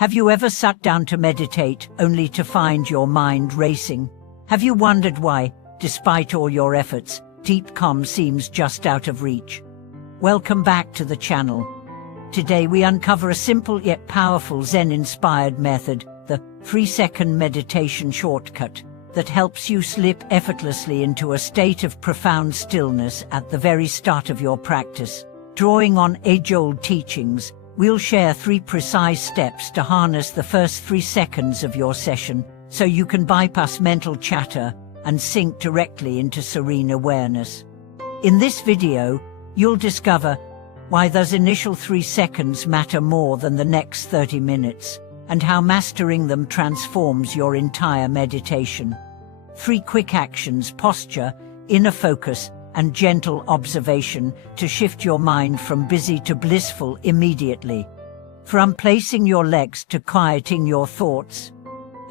Have you ever sat down to meditate only to find your mind racing? Have you wondered why, despite all your efforts, deep calm seems just out of reach? Welcome back to the channel. Today we uncover a simple yet powerful Zen-inspired method, the 3-second meditation shortcut, that helps you slip effortlessly into a state of profound stillness at the very start of your practice. Drawing on age-old teachings, we'll share 3 precise steps to harness the first 3 seconds of your session, so you can bypass mental chatter and sink directly into serene awareness. In this video, you'll discover why those initial 3 seconds matter more than the next 30 minutes, and how mastering them transforms your entire meditation. 3 quick actions: posture, inner focus, and gentle observation to shift your mind from busy to blissful immediately. From placing your legs to quieting your thoughts.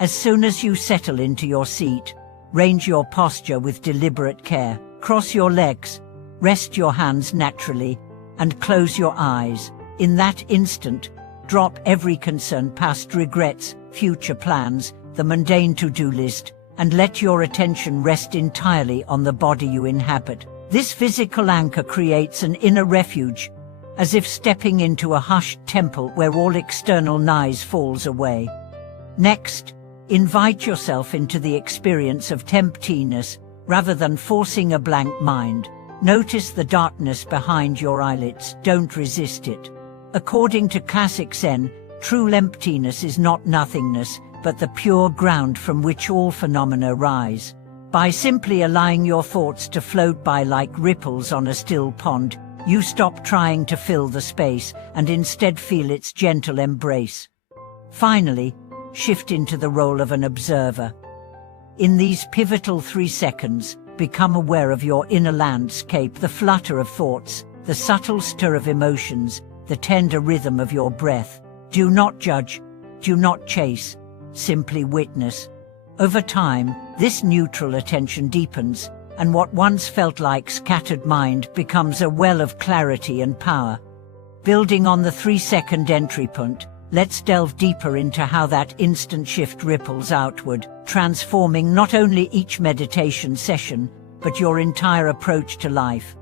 As soon as you settle into your seat, range your posture with deliberate care. Cross your legs, rest your hands naturally, and close your eyes. In that instant, drop every concern, past regrets, future plans, the mundane to-do list, and let your attention rest entirely on the body you inhabit. This physical anchor creates an inner refuge, as if stepping into a hushed temple where all external noise falls away. Next, invite yourself into the experience of emptiness, rather than forcing a blank mind. Notice the darkness behind your eyelids, don't resist it. According to classic Zen, true emptiness is not nothingness, but the pure ground from which all phenomena rise. By simply allowing your thoughts to float by like ripples on a still pond, you stop trying to fill the space and instead feel its gentle embrace. Finally, shift into the role of an observer. In these pivotal 3 seconds, become aware of your inner landscape, the flutter of thoughts, the subtle stir of emotions, the tender rhythm of your breath. Do not judge, do not chase, simply witness. Over time, this neutral attention deepens, and what once felt like scattered mind becomes a well of clarity and power. Building on the 3-second entry point, let's delve deeper into how that instant shift ripples outward, transforming not only each meditation session, but your entire approach to life.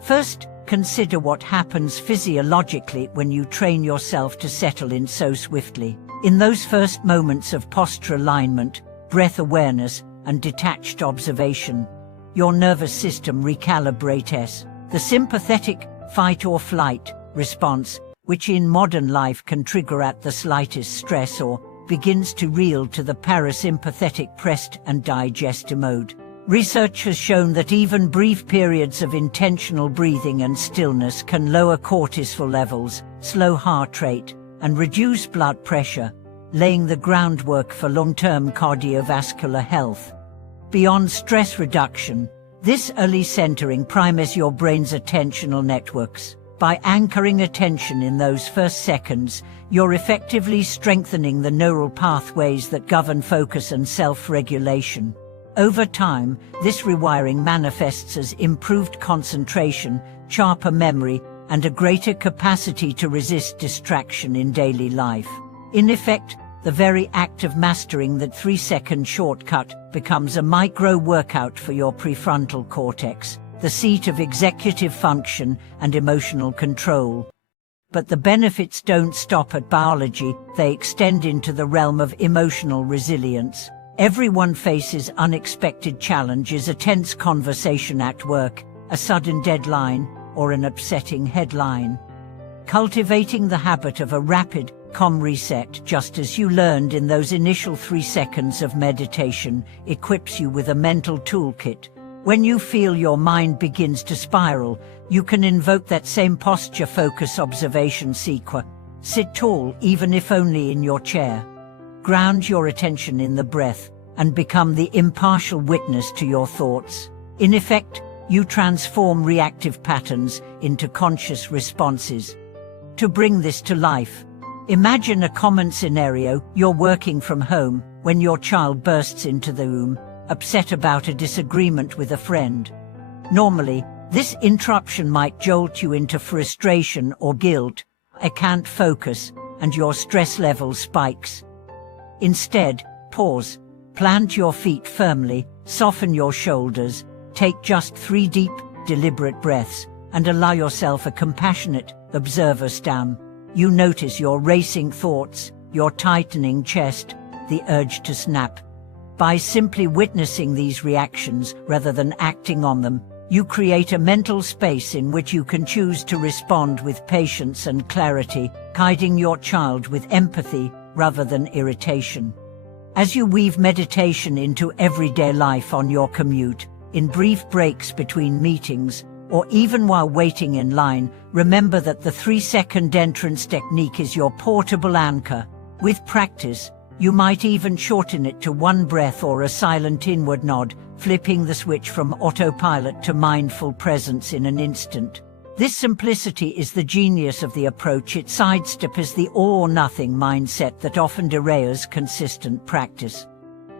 First, consider what happens physiologically when you train yourself to settle in so swiftly. In those first moments of posture alignment, breath awareness, and detached observation, your nervous system recalibrates. The sympathetic fight-or-flight response, which in modern life can trigger at the slightest stress, or begins to reel to the parasympathetic rest and digest mode. Research has shown that even brief periods of intentional breathing and stillness can lower cortisol levels, slow heart rate, and reduce blood pressure, laying the groundwork for long-term cardiovascular health. Beyond stress reduction, this early centering primes your brain's attentional networks. By anchoring attention in those first seconds, you're effectively strengthening the neural pathways that govern focus and self-regulation. Over time, this rewiring manifests as improved concentration, sharper memory, and a greater capacity to resist distraction in daily life. In effect, the very act of mastering that 3-second shortcut becomes a micro-workout for your prefrontal cortex, the seat of executive function and emotional control. But the benefits don't stop at biology, they extend into the realm of emotional resilience. Everyone faces unexpected challenges: a tense conversation at work, a sudden deadline, or an upsetting headline. Cultivating the habit of a rapid, calm reset, just as you learned in those initial 3 seconds of meditation, equips you with a mental toolkit. When you feel your mind begins to spiral, you can invoke that same posture focus observation sequence. Sit tall, even if only in your chair. Ground your attention in the breath, and become the impartial witness to your thoughts. In effect, you transform reactive patterns into conscious responses. To bring this to life, imagine a common scenario: you're working from home when your child bursts into the room, upset about a disagreement with a friend. Normally, this interruption might jolt you into frustration or guilt. "I can't focus," and your stress level spikes. Instead, pause, plant your feet firmly, soften your shoulders, take just 3 deep, deliberate breaths, and allow yourself a compassionate, observer stance. You notice your racing thoughts, your tightening chest, the urge to snap. By simply witnessing these reactions rather than acting on them, you create a mental space in which you can choose to respond with patience and clarity, guiding your child with empathy rather than irritation. As you weave meditation into everyday life on your commute, in brief breaks between meetings, or even while waiting in line, remember that the 3-second entrance technique is your portable anchor. With practice, you might even shorten it to 1 breath or a silent inward nod, flipping the switch from autopilot to mindful presence in an instant. This simplicity is the genius of the approach. It sidesteps the all-or-nothing mindset that often derails consistent practice.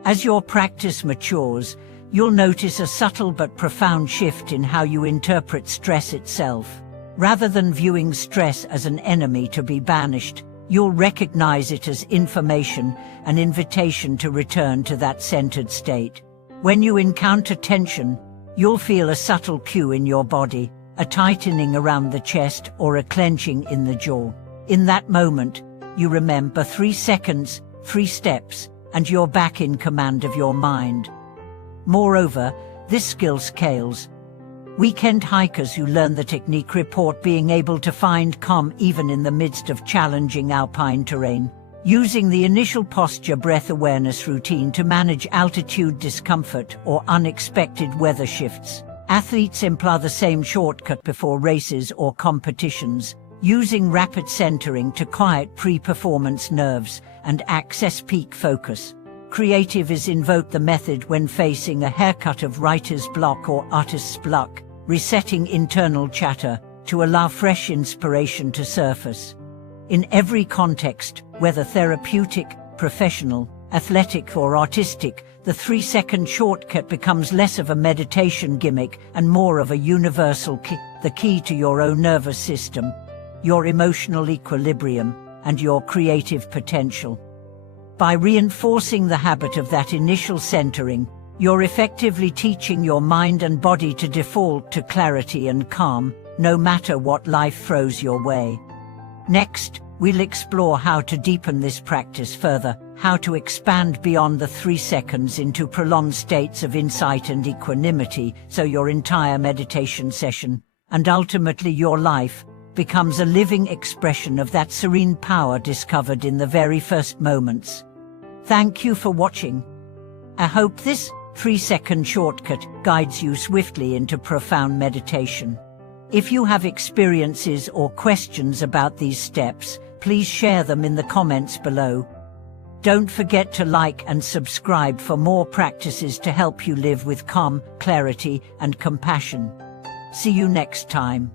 As your practice matures, you'll notice a subtle but profound shift in how you interpret stress itself. Rather than viewing stress as an enemy to be banished, you'll recognize it as information, an invitation to return to that centered state. When you encounter tension, you'll feel a subtle cue in your body, a tightening around the chest or a clenching in the jaw. In that moment, you remember 3 seconds, 3 steps, and you're back in command of your mind. Moreover, this skill scales. Weekend hikers who learn the technique report being able to find calm even in the midst of challenging alpine terrain, using the initial posture breath awareness routine to manage altitude discomfort or unexpected weather shifts. Athletes employ the same shortcut before races or competitions, using rapid centering to quiet pre-performance nerves and access peak focus. Creatives invoke the method when facing a haircut of writer's block or artist's block, resetting internal chatter to allow fresh inspiration to surface. In every context, whether therapeutic, professional, athletic or artistic, the 3-second shortcut becomes less of a meditation gimmick and more of a universal key, the key to your own nervous system, your emotional equilibrium, and your creative potential. By reinforcing the habit of that initial centering, you're effectively teaching your mind and body to default to clarity and calm, no matter what life throws your way. Next, we'll explore how to deepen this practice further, how to expand beyond the 3 seconds into prolonged states of insight and equanimity, so your entire meditation session, and ultimately your life, becomes a living expression of that serene power discovered in the very first moments. Thank you for watching. I hope this 3-second shortcut guides you swiftly into profound meditation. If you have experiences or questions about these steps, please share them in the comments below. Don't forget to like and subscribe for more practices to help you live with calm, clarity, and compassion. See you next time.